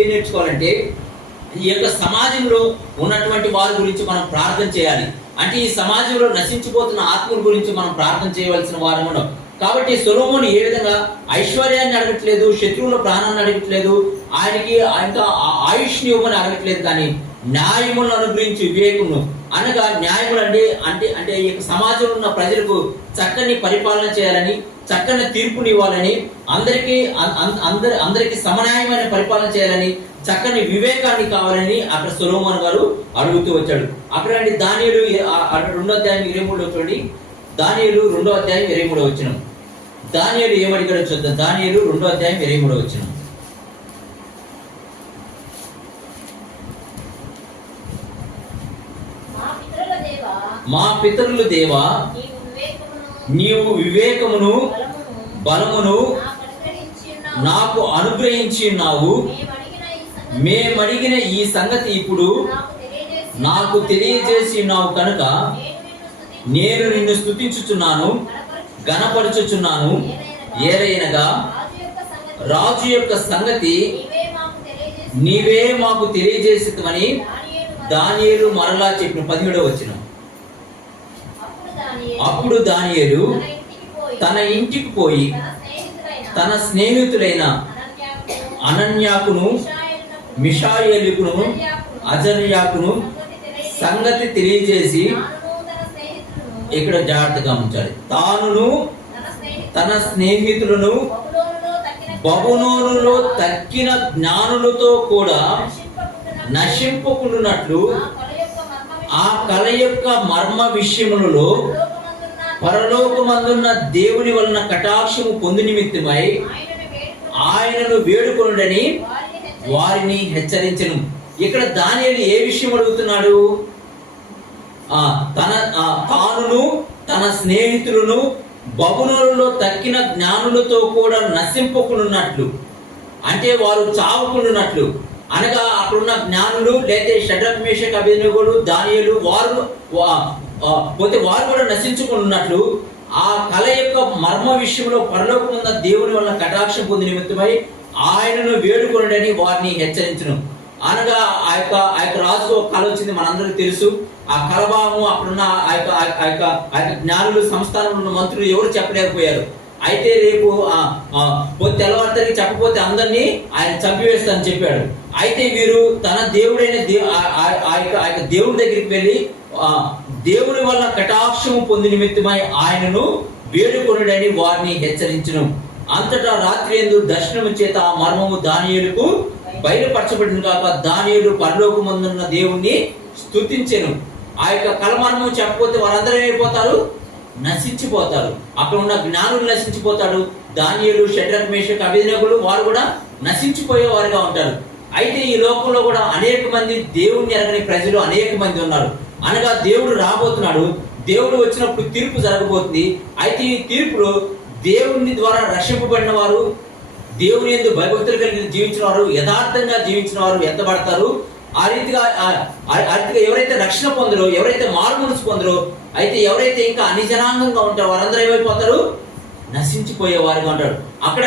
ఏం నేర్చుకోవాలంటే ఈ యొక్క సమాజంలో ఉన్నటువంటి వారి గురించి మనం ప్రార్థన చేయాలి. అంటే ఈ సమాజంలో నశించిపోతున్న ఆత్మల గురించి మనం ప్రార్థన చేయవలసిన వారము. కాబట్టి సొలొమోను ఏ విధంగా ఐశ్వర్యాన్ని అడగట్లేదు, శత్రువుల ప్రాణాన్ని అడగట్లేదు, ఆయనకి ఇంకా ఆయుష్ని ఇవ్వమని అడగట్లేదు, కానీ న్యాయములను అనుగ్రహించి వివేకమును అనగా న్యాయములు అంటే ఈ సమాజంలో ఉన్న ప్రజలకు చక్కని పరిపాలన చేయాలని, చక్కని తీర్పునివ్వాలని, అందరికి సమన్యాయమైన పరిపాలన చేయాలని, చక్కని వివేకాన్ని కావాలని అక్కడ సొలొమోను గారు అడుగుతూ వచ్చాడు. అక్కడ దానియేలు 2:23 చూడండి. దానియేలు 2:23 దానియేలు ఏమడిగాడో చూద్దాం. దానియేలు 2:23 మా పితరులు దేవా, నీవు వివేకమును బలమును నాకు అనుగ్రహించి ఉన్నావు. మేమడిగిన ఈ సంగతి ఇప్పుడు నాకు తెలియజేసి ఉన్నావు కనుక నేను నిన్ను స్తుతించుచున్నాను, గణపరచుచున్నాను. ఏలైనగా రాజు యొక్క సంగతి నీవే మాకు తెలియజేసివని దానియేలు మరలా చెప్పిన 17వ వచనం. అప్పుడు దానియేలు తన ఇంటికి పోయి తన స్నేహితులైన అనన్యాకును, మిషాయేలుకును, అజర్యాకును సంగతి తెలియజేసి, ఇక్కడ జాగ్రత్తగా ఉంచాలి, తానును తన స్నేహితులను బబులోనులో తక్కిన జ్ఞానులతో కూడా నశింపకుండునట్లు ఆ కళ యొక్క మర్మ విషయములలో పరలోకమందున్న దేవుని వలన కటాక్షము పొందు నిమిత్తమై ఆయనను వేడుకొనుడని వారిని హెచ్చరించెను. ఇక్కడ దానియేలు ఏ విషయం అడుగుతున్నాడు? తానును తన స్నేహితులను బబులోనులో తక్కిన జ్ఞానులతో కూడా నశింపకుండునట్లు, అంటే వారు చావకుండునట్లు, అనగా అక్కడున్న జ్ఞానులు లేదా షడ్రక్ మేషక్ అబేద్నెగోలు దానియేలు వారు కూడా నశించుకున్నట్లు ఆ కళ యొక్క మర్మ విషయంలో పరలోకమున్న దేవుని వలన కటాక్షం పొంది నిమిత్తమై ఆయనను వేడుకొనుడని వారిని హెచ్చరించును. అనగా ఆ యొక్క రాజుకు ఒక కళ వచ్చింది, మనందరికీ తెలుసు. ఆ కలభావము అక్కడున్న ఆ యొక్క జ్ఞానులు, సంస్థానంలో ఉన్న మంత్రులు ఎవరు చెప్పలేకపోయారు. అయితే రేపు తెల్లవారితరికి చెప్పకపోతే అందరినీ ఆయన చంపివేస్తానని చెప్పాడు. అయితే వీరు తన దేవుడైన ఆ యొక్క దేవుడి దగ్గరికి వెళ్ళి దేవుని వల్ల కటాక్షము పొంది నిమిత్తమై ఆయనను వేడుకొనుడని వారిని హెచ్చరించును. అంతటా రాత్రి యందు దర్శనము చేత ఆ మర్మము దానియేలుకు బయలుపరచబడిన కాక దానియేలు పరలోకమందున్న దేవుణ్ణి స్తుతించెను. ఆ యొక్క కలమర్మం చెప్పకపోతే వారందరూ ఏమైపోతారు? నశించిపోతారు. అక్కడ ఉన్న జ్ఞానులు నశించిపోతాడు. దానియేలు, షడ్రక్ మేషక్ అబేద్నెగోలు వారు కూడా నశించిపోయే వారుగా ఉంటారు. అయితే ఈ లోకంలో కూడా అనేక మంది దేవుణ్ణి ఎరగని ప్రజలు అనేక మంది ఉన్నారు. అనగా దేవుడు రాబోతున్నాడు, దేవుడు వచ్చినప్పుడు తీర్పు జరగబోతుంది. అయితే ఈ తీర్పులో దేవుని ద్వారా రక్షింపబడిన వారు, దేవుని యందు భయభక్తులు కలిగి జీవించిన వారు, యథార్థంగా జీవించిన వారు ఎత్తబడతారు. ఆ రీతిగా ఎవరైతే రక్షణ పొందరో, ఎవరైతే మారుమనసు పొందరో, అయితే ఎవరైతే ఇంకా అనిజనాంగంగా ఉంటారో వారందరూ ఏమైపోతారు? నశించిపోయేవారుగా ఉంటారు. అక్కడ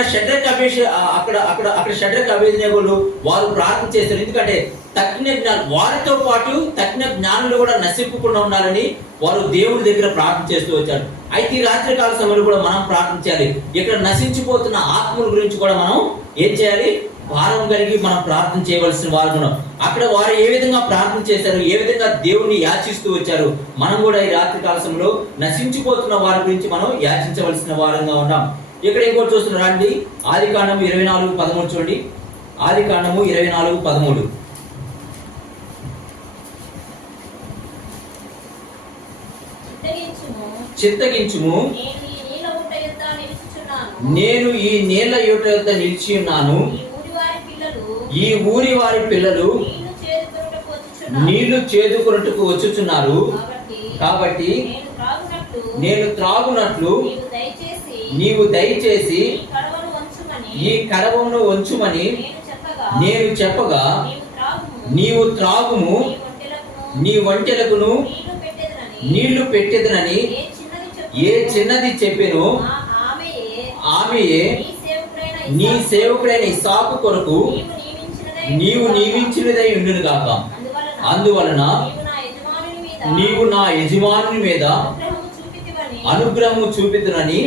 షడ్రక్ అబేద్నెగోలు వారు ప్రార్థన చేస్తారు. ఎందుకంటే తక్కిన జ్ఞానం వారితో పాటు తక్కిన జ్ఞానులు కూడా నశింపకుండా ఉండాలని వారు దేవుడి దగ్గర ప్రార్థన చేస్తూ వచ్చారు. అయితే ఈ రాత్రికాల సమయంలో కూడా మనం ప్రార్థన చేయాలి. ఇక్కడ నశించిపోతున్న ఆత్మల గురించి కూడా మనం ఏం చేయాలి? భారం కలిగి మనం ప్రార్థన చేయవలసిన వారు. అక్కడ వారు ఏ విధంగా ప్రార్థన చేశారు, ఏ విధంగా దేవుణ్ణి యాచిస్తూ వచ్చారు, మనం కూడా ఈ రాత్రి కాల సమయంలో నశించిపోతున్న వారి గురించి మనం యాచించవలసిన వారంగా ఉన్నాం. ఇక్కడ ఇంకోటి చూస్తున్నారు అండి, ఆదికాండము 24:13 చూడండి. ఆదికాండము 24:13 చిత్తగించుము, నేను ఈ నీళ్ల యూట యొద్ద నిలిచి ఉన్నాను. ఈ ఊరి వారి పిల్లలు నీళ్లు చేదుకొనుటకు వచ్చుచున్నారు. కాబట్టి నేను త్రాగునట్లు నీవు దయచేసి ఈ కడవను వంచుమని నేను చెప్పగా నీవు త్రాగుము, నీ వంటెలకును నీళ్లు పెట్టెదనని ఏ చిన్నది చెప్పెను ఆమెయే నీ సేవకుడైన ఇస్సాకు కొరకు నీవు నియమించినదై ఉండును గాక. అందువలన నీవు నా యజమానుని మీద అనుగ్రహము చూపితునని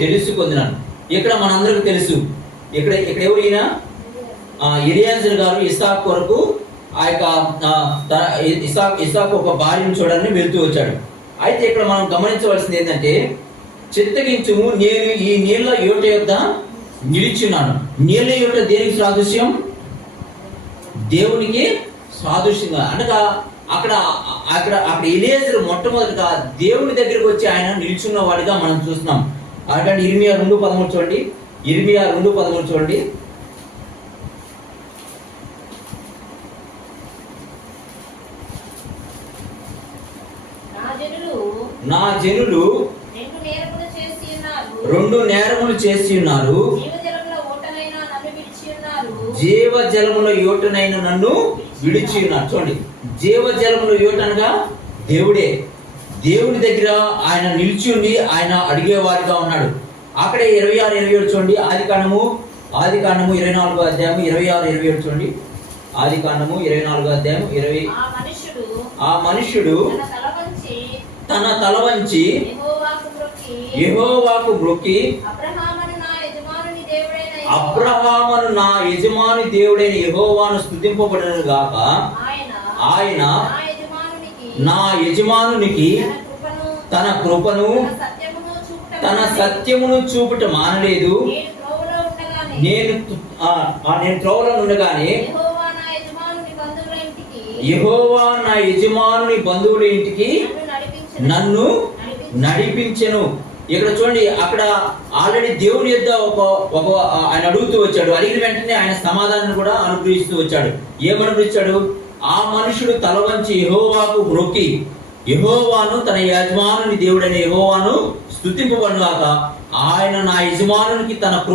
తెలుసుకొందునను. ఇక్కడ మనందరికీ తెలుసు, ఇక్కడ ఎవరు ఈయన? ఎలియాజరు గారు ఇస్సాకు కొరకు ఆ యొక్క ఇస్సాకు ఒక భార్యను చూడాలని వెళ్తూ వచ్చాడు. అయితే ఇక్కడ మనం గమనించవలసింది ఏంటంటే, చిత్తగించుము, నేను ఈ నీళ్ళ యోట యొద్ద నిలిచున్నాను. నీళ్ళ యోట దేనికి సాదృశ్యం? దేవునికి సాదృశ్యంగా. అనగా అక్కడ అక్కడ అక్కడ ఎలియాజరు మొట్టమొదటిగా దేవుని దగ్గరికి వచ్చి ఆయన నిల్చున్న వాడిగా మనం చూస్తున్నాం. అక్కడ ఇర్మియా 2:13 చూడండి. ఇర్మియా 2:13 చూడండి. నా జనులు రెండు నేరములు చేసి ఉన్నారు, జీవజలముల యోటనైన నన్ను విడిచి ఉన్నారు. చూడండి, జీవజలముల యోట అనగా దేవుడే. దేవుని దగ్గర ఆయన నిలిచి ఉండి ఆయన అడిగేవాడిగా ఉన్నాడు. అక్కడే 26-27 చూడండి. ఆదికాండము 24వ అధ్యాయం 26-27 చూడండి. ఆదికాండము 24వ అధ్యాయం 20. ఆ మనుష్యుడు తన తల వంచి యెహోవాకు మొక్కి, అబ్రహామును నా యజమాని దేవుడైన యెహోవాను స్తుతింపబడును గాక. ఆయన నా యజమానునికి తన కృపను తన సత్యమును చూపుట మానలేదు. నేను త్రోవలో ఉండగానే యెహోవా నా యజమానుని బంధువుల ఇంటికి నన్ను నడిపించెను. ఇక్కడ చూడండి, అక్కడ ఆల్రెడీ దేవుని యొద్ద ఒక ఆయన అడుగుతూ వచ్చాడు. అడిగిన వెంటనే ఆయన సమాధానం కూడా అనుగ్రహిస్తూ వచ్చాడు. ఏమనుగ్రహించాడు? ఆ మనుషుడు తల వంచి యెహోవాకు మొక్కి, యెహోవాను తన యజమానుని దేవుడైన యెహోవాను స్తుతింపబడుగాక. ఆయన నా యజమానునికి తన